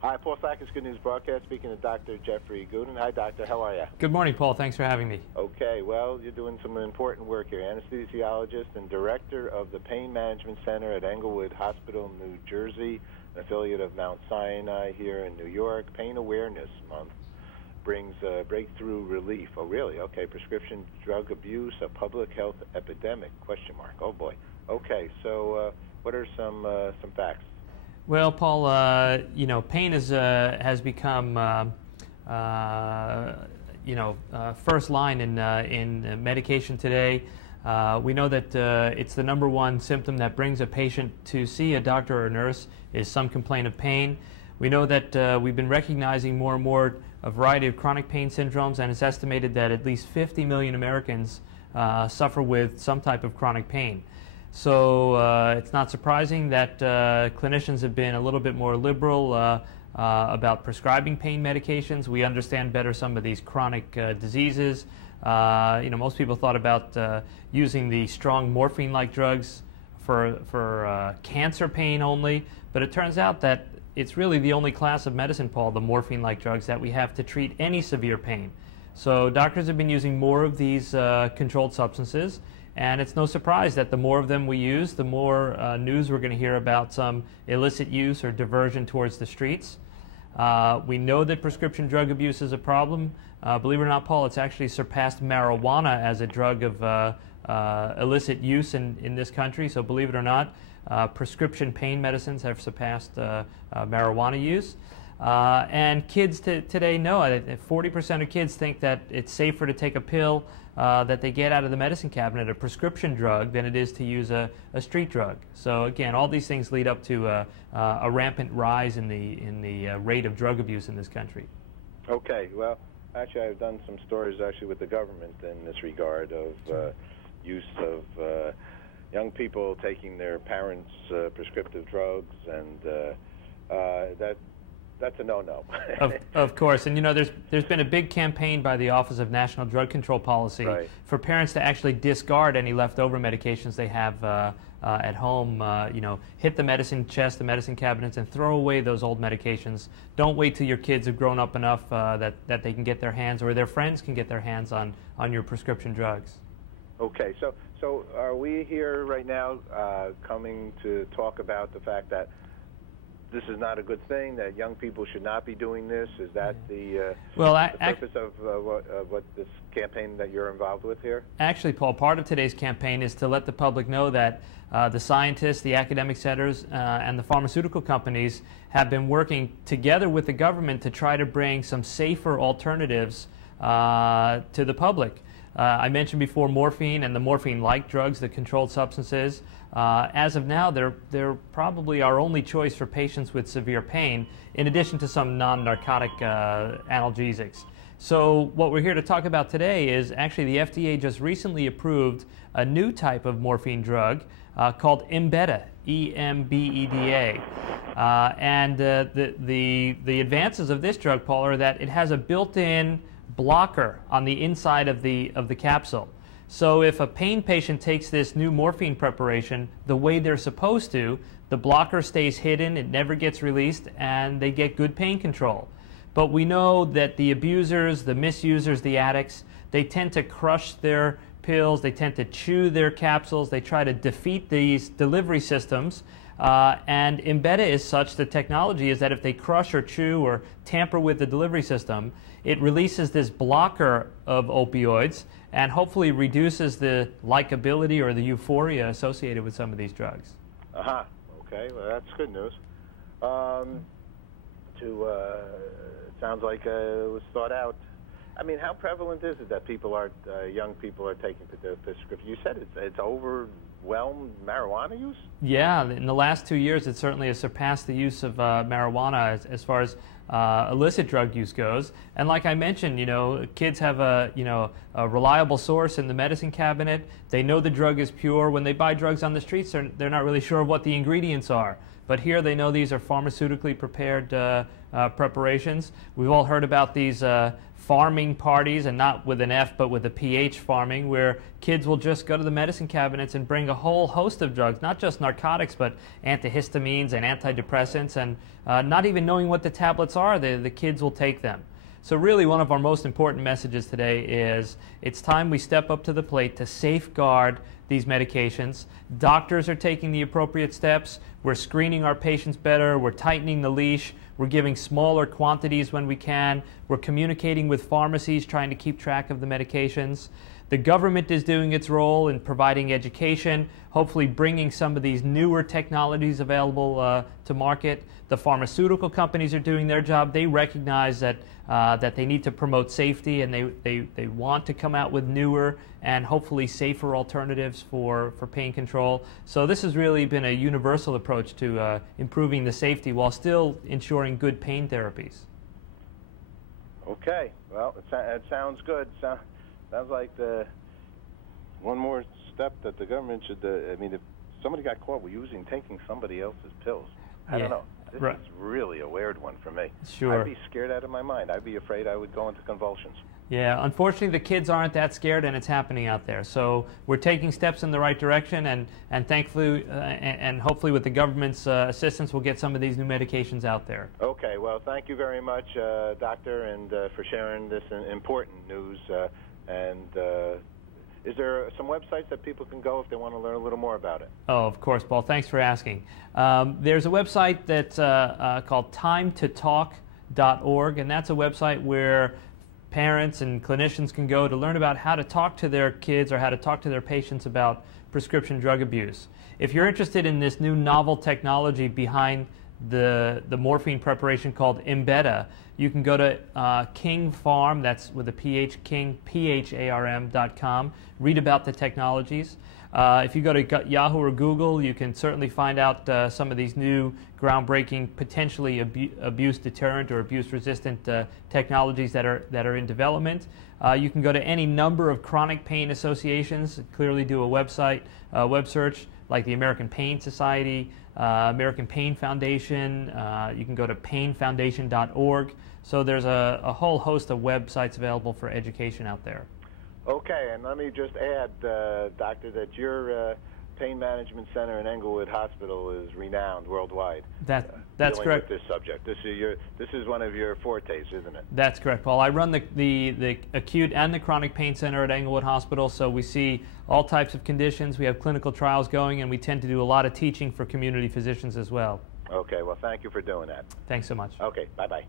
Hi, Paul Sackis, Good News Broadcast, speaking to Dr. Jeffrey Gudin. Hi, Doctor. How are you? Good morning, Paul. Thanks for having me. Okay. Well, you're doing some important work here. Anesthesiologist and director of the Pain Management Center at Englewood Hospital, New Jersey, an affiliate of Mount Sinai here in New York. Pain Awareness Month brings breakthrough relief. Oh, really? Okay. Prescription drug abuse, a public health epidemic? Question mark. Oh, boy. Okay. So what are some facts? Well, Paul, pain has become, first line in medication today. We know that it's the #1 symptom that brings a patient to see a doctor or a nurse is some complaint of pain. We know that we've been recognizing more and more a variety of chronic pain syndromes, and it's estimated that at least 50 million Americans suffer with some type of chronic pain. So it's not surprising that clinicians have been a little bit more liberal about prescribing pain medications. We understand better some of these chronic diseases. Most people thought about using the strong morphine-like drugs for cancer pain only, but it turns out that it's really the only class of medicine, Paul, the morphine-like drugs, that we have to treat any severe pain. So doctors have been using more of these controlled substances. And it's no surprise that the more of them we use, the more news we're going to hear about some illicit use or diversion towards the streets. We know that prescription drug abuse is a problem. Believe it or not, Paul, it's actually surpassed marijuana as a drug of illicit use in this country. So believe it or not, prescription pain medicines have surpassed marijuana use. And kids today know that 40% of kids think that it's safer to take a pill that they get out of the medicine cabinet, a prescription drug, than it is to use a street drug. So again, all these things lead up to a rampant rise in the rate of drug abuse in this country. Okay. Well, actually, I've done some stories actually with the government in this regard of use of young people taking their parents' prescriptive drugs, and that's a no-no. Of course, and there's been a big campaign by the Office of National Drug Control Policy for parents to actually discard any leftover medications they have at home. Hit the medicine chest, the medicine cabinets, and throw away those old medications. Don't wait till your kids have grown up enough that they can get their hands, or their friends can get their hands on your prescription drugs. Okay, so are we here right now coming to talk about the fact that this is not a good thing, that young people should not be doing this? Is that the purpose of what this campaign that you're involved with here? Actually, Paul, part of today's campaign is to let the public know that the scientists, the academic centers, and the pharmaceutical companies have been working together with the government to try to bring some safer alternatives to the public. I mentioned before morphine and the morphine-like drugs, the controlled substances. As of now, they're probably our only choice for patients with severe pain, in addition to some non-narcotic analgesics. So what we're here to talk about today is actually the FDA just recently approved a new type of morphine drug called Embeda, E-M-B-E-D-A. And the advances of this drug, Paul, are that it has a built-in blocker on the inside of the capsule. So if a pain patient takes this new morphine preparation the way they're supposed to, the blocker stays hidden, it never gets released, and they get good pain control. But we know that the abusers, the misusers, the addicts, they tend to crush their pills, they tend to chew their capsules, they try to defeat these delivery systems. And Embeda is such, the technology is that if they crush or chew or tamper with the delivery system, it releases this blocker of opioids and hopefully reduces the likability or the euphoria associated with some of these drugs. Aha. Okay. Well, that's good news. It sounds like it was thought out. I mean, how prevalent is it that young people are taking the prescription? You said it's overwhelmed marijuana use? Yeah, in the last 2 years, it certainly has surpassed the use of marijuana as far as illicit drug use goes. And like I mentioned, kids have a reliable source in the medicine cabinet. They know the drug is pure. When they buy drugs on the streets, they're not really sure what the ingredients are. But here they know these are pharmaceutically prepared preparations. We've all heard about these farming parties, and not with an F but with a PH, farming, where kids will just go to the medicine cabinets and bring a whole host of drugs, not just narcotics but antihistamines and antidepressants, and not even knowing what the tablets are, the kids will take them. So really one of our most important messages today is it's time we step up to the plate to safeguard these medications. Doctors are taking the appropriate steps. We're screening our patients better. We're tightening the leash. We're giving smaller quantities when we can. We're communicating with pharmacies, trying to keep track of the medications. The government is doing its role in providing education, hopefully bringing some of these newer technologies available to market. The pharmaceutical companies are doing their job. They recognize that that they need to promote safety, and they want to come out with newer and hopefully safer alternatives for pain control. So this has really been a universal approach to improving the safety while still ensuring good pain therapies. Okay, well, it sounds good. Sounds like the one more step that the government should, I mean, if somebody got caught with taking somebody else's pills, I don't know. This is really a weird one for me. Sure. I'd be scared out of my mind. I'd be afraid I would go into convulsions. Yeah, unfortunately the kids aren't that scared, and it's happening out there. So we're taking steps in the right direction, and thankfully and hopefully with the government's assistance we'll get some of these new medications out there. Okay, well, thank you very much, Doctor, and for sharing this important news. Is there some websites that people can go if they want to learn a little more about it? Oh, of course, Paul. Thanks for asking. There's a website that's called timetotalk.org, and that's a website where parents and clinicians can go to learn about how to talk to their kids or how to talk to their patients about prescription drug abuse. If you're interested in this new novel technology behind the morphine preparation called Embeda, you can go to King Farm, that's with a PH, King, PHARM.com, read about the technologies. If you go to Yahoo or Google, you can certainly find out some of these new groundbreaking, potentially abuse deterrent or abuse resistant technologies that are in development. You can go to any number of chronic pain associations, clearly do a web search like the American Pain Society, American Pain Foundation. You can go to painfoundation.org. So there's a whole host of websites available for education out there. Okay, and let me just add, Doctor, that your pain management center in Englewood Hospital is renowned worldwide. That's dealing correct. With this subject. This is one of your fortes, isn't it? That's correct, Paul. I run the acute and the chronic pain center at Englewood Hospital, so we see all types of conditions. We have clinical trials going, and we tend to do a lot of teaching for community physicians as well. Okay, well, thank you for doing that. Thanks so much. Okay, bye-bye.